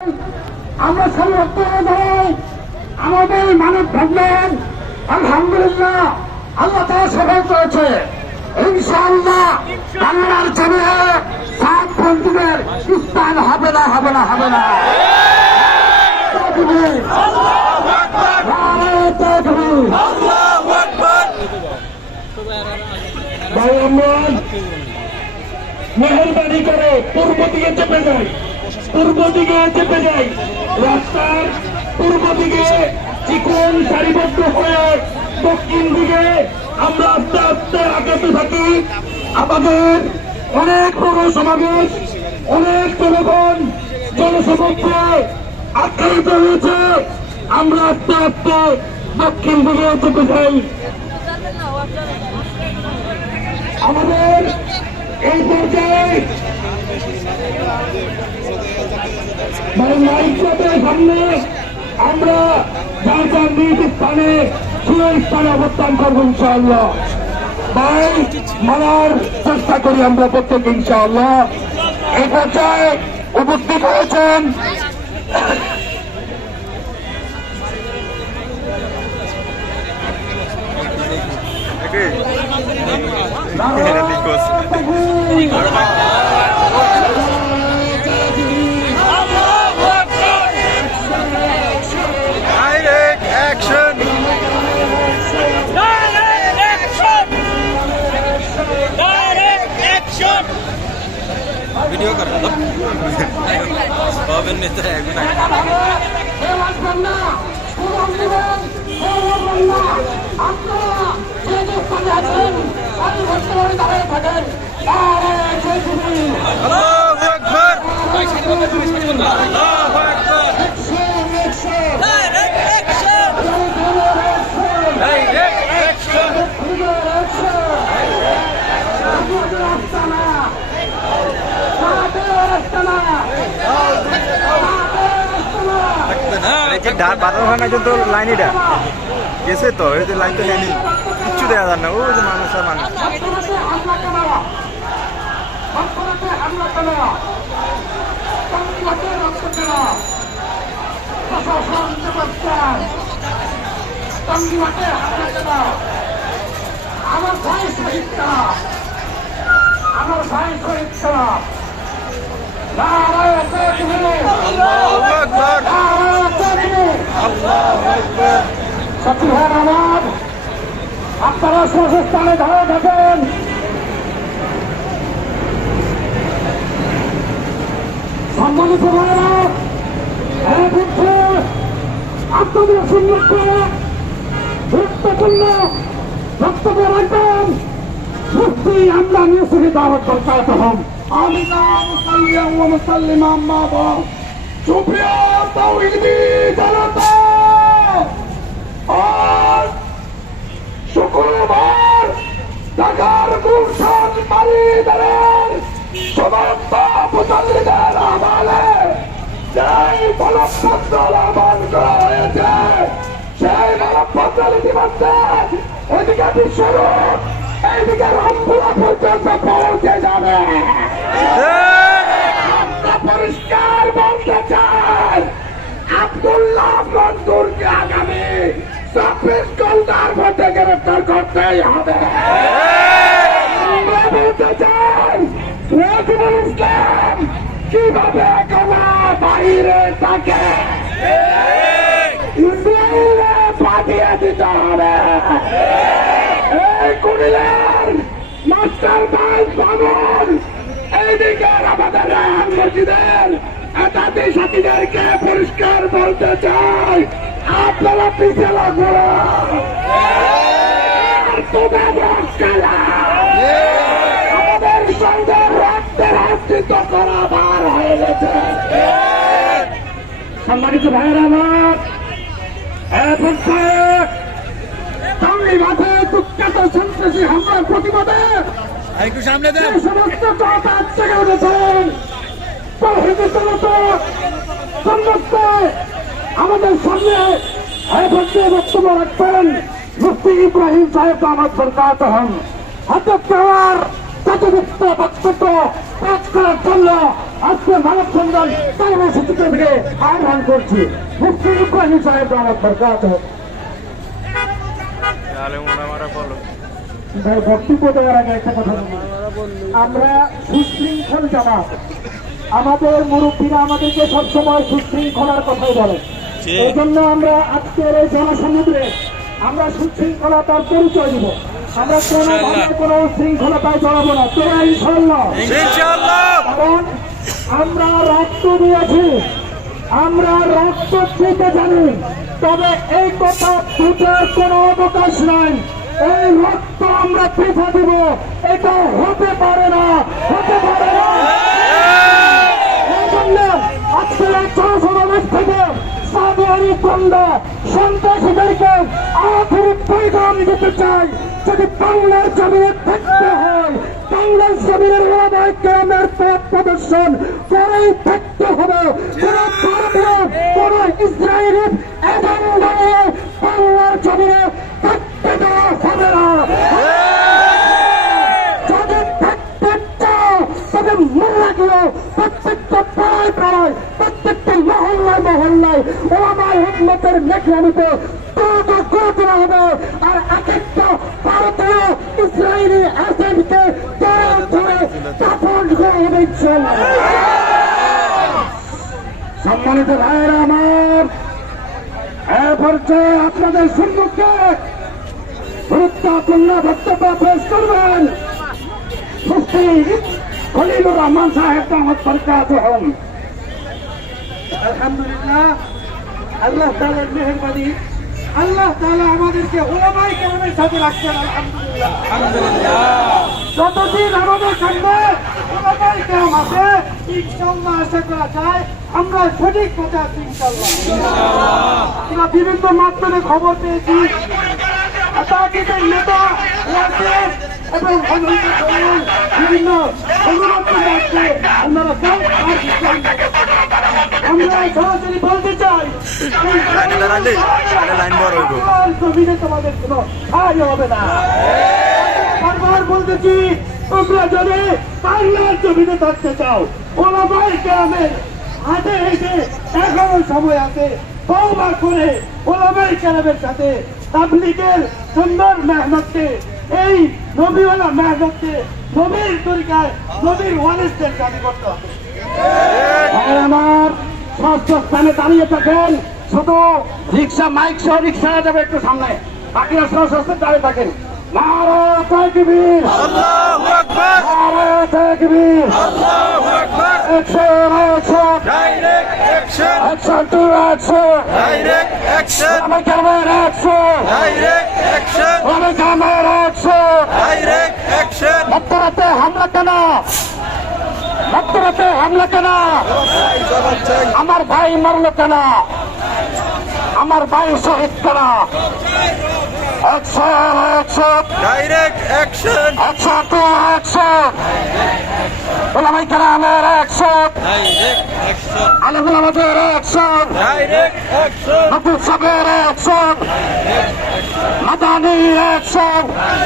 আমরা সংরক্ষণ আমাদের মানব ভাবলেন আলহামদুলিল্লাহ আল্লাহ তাআলা সফল করেছে। ইনশাআল্লাহ বাংলার জমিনে সাতপন্থীদের স্থান হবে না, হবে না, হবে না। ভাই আমরা মেহরবানি করে পূর্ব দিকে চেপে যাই, পূর্ব দিকে চেপে যাই। রাস্তার পূর্ব দিকে চিকন সারিবদ্ধ হয়ে দক্ষিণ দিকে আমরা আস্তে আস্তে আগাতে থাকি। আমাদের অনেক বড় সমাবেশ, অনেক জনগণ জনসমক্ষে আখ্যায়িত হয়েছে। আমরা আস্তে আস্তে দক্ষিণ দিকে চেপে যাই। আমাদের এই পর্যায়ে সামনে আমরা যার যার নিজ স্থানে স্থানে অবস্থান করবো ইনশাআল্লাহ। তাই মানার চেষ্টা করি আমরা প্রত্যেক ইনশাআল্লাহ। এই পর্যায়ে উপস্থিত হয়েছেন वीडियो कर रहा था বাধা হয় না কিন্তু লাইন এটা গেছে তো এই যে লাইন তো নেই কিচ্ছু দেওয়া যায় না। ওই যে মানুষ আর মানুষ আমার ভাই শহীদ করা, আমার ভাই শহীদ করা। আপনারা স্থানে ধরে থাকেন। সম্মানিত ভাইরা, আপনাদের সম্মুখে গুরুত্বপূর্ণ বক্তব্য রাখবেন মুফতি আমরা নিয়ে দাওয়াত করতে হন। সুপ্রিয় তাওহীদি জনতা, শুক্রবার ঢাকার গুলশান বাড়িদারের সমস্ত মুসল্লিদের আহ্বানে যেই মানবপত্র আহ্বান করা হয়েছে সেই মানবপত্র ইতিমধ্যে ওইদিকে বিশ্বরূপ এইদিকে রামপুরা পর্যন্ত পৌঁছে যাবে। আমরা পরিষ্কার বলতে চাই আব্দুল্লাহ মনসুরকে আগামী ২৬ ঘন্টার মধ্যে গ্রেফতার করতেই হবে। আমরা বলতে চাই নজরুল ইসলাম কিভাবে এখনো বাইরে থাকে, ইসরায়েলে পাঠিয়ে দিতে হবে। এই কুড়িলের মাস্টার ভাই ভবন এইদিকে আমাদের রায়হান মসজিদের একাধি সাথীদেরকে পরিষ্কার বলতে চাই আপনারা পিছিয়ে লাগবে আমাদের সঙ্গে রক্তের হস্তিত্ব করা বার হয়ে গেছে। সম্মানিত ভাইয়ের আমার মাঠে কুখ্যাত সন্ত্রাসী হামলার প্রতিবাদে একটু সামনে দেন সমস্ত জনতা জেগে উঠেছেন। সমস্ত আমাদের সামনে বক্তব্য রাখবেন মুফতি ইব্রাহিম সাহেব আমার সরকার হন। হাতে পাওয়ার প্রতিযুক্ত বক্তব্য কাজ করার জন্য আজকে মানব সন্ধান কর্মসূচিতে থেকে আহ্বান করছি। মুফতি ইব্রাহিম সাহেব রহমত বরকাত। বক্তব্য দেওয়ার আগে একটা কথা বলি, আমরা সুশৃঙ্খল জামাত, আমাদের মুরব্বীরা আমাদেরকে সবসময় সুশৃঙ্খলার কথাই বলে। এই জন্য আমরা আজকের এই জনসমুদ্রে আমরা সুশৃঙ্খলতার পরিচয় দিব। আমরা কোনো শৃঙ্খলতায় জড়াবো না, তোরা ইনশাল্লাহ। কারণ আমরা রক্ত দিয়েছি, আমরা রক্ত দিতে জানি, তবে এই কথা বুঝার কোনো অবকাশ নাই। এই রক্ত আমরা পেছা দিব, এটা হতে পারে না, হতে পারে না। এই জন্য আজকে জনসমাবেশ থেকে সাদিয়ারি কন্যা সন্ত্রাসীদেরকে আধুনিক পরিণাম দিতে চাই। যদি বাংলার জমিনে থাকতে হয়, বাংলার জমিনের ওলামায়ে কেরামের পথ প্রদর্শন করেই থাকতে হবে। কোন ভারতীয়, কোন ইসরায়েলি এজেন্ডা নিয়ে বাংলার জমিনে থাকতে দেওয়া হবে না। যদি থাকতে চাও তবে মোল্লা গিয়ে প্রত্যেকটা পাড়ায় পাড়ায়, প্রত্যেকটা মহল্লায় মহল্লায় ওলামায়ে হিকমতের নেতৃত্বে গুরুত্ব হবে। আর এক একটা ভারতীয় ইসরায়েলি এজেন্টকে ধরে ধরে দাফন করা হবে ইনশাআল্লাহ। সম্মানিত ভাইয়েরা আমার, এ পর্যায়ে আপনাদের সম্মুখে গুরুত্বপূর্ণ বক্তব্য পেশ করবেন মুফতি খলিলুর রহমান সাহেব রহমত বরকাত। আলহামদুলিল্লাহ, আল্লাহ তাআলার মেহেরবানি, আল্লাহ তাআলা আমাদেরকে ওলামায়ে কেরামের সাথে রাখছেন। আলহামদুলিল্লাহ, যতদিন আমাদের সামনে ওলামায়ে কেরাম আছে, ইনশাআল্লাহ আশা করা যায় আমরা সঠিক পথে আছি ইনশাআল্লাহ। আমরা বিভিন্ন মাধ্যমে খবর পেয়েছি তাকিদের নেতা ওয়াসির এবং বিভিন্ন সংগঠন আছে, আপনারা সব আমরা সরাসরি বলতে চাই জমিনে তোমাদের কোনো সাহায্য হবে না। বারবার বলতেছি, তোমরা যদি বাংলার জমিনে থাকতে চাও, ওলামায়ে কেরামের হাতে হেঁটে এখনো সময় আছে, তওবা করে ওলামায়ে কেরামের সাথে তাবলীগের সুন্দর মেহনতকে, এই নবীওয়ালা মেহনতকে, নবীর তরিকায় নবীর ওয়ারিসদের দাবি করতে হবে। আমার ষষ্ঠ স্থানে দাঁড়িয়ে থাকেন, শুধু রিক্সা মাইক সহ রিক্সা যাবে একটু সামনে, বাকিরা ষষ্ঠ দাঁড়িয়ে থাকেন। নারে তাকবীর, আল্লাহু আকবার, নারে তাকবীর, আল্লাহু আকবার। Action, action, direct action, action to action, direct action, আমি কামের অ্যাকশন, ডাইরেক্ট অ্যাকশন, আমি কামের অ্যাকশন, ডাইরেক্ট অ্যাকশন। মধ্যরাতে হামলা কেন? মধ্যরাতে হামলা কেন? আমার ভাই মরলো কেন? আমার ভাই শহীদ কেন? Action, action, direct action, action to action, ওলামায়ে কেরামের অ্যাকশন, ডাইরেক্ট অ্যাকশন, আলেম ওলামাদের অ্যাকশন, ডাইরেক্ট অ্যাকশন, নবী সাহেবের অ্যাকশন, মাদানী অ্যাকশন।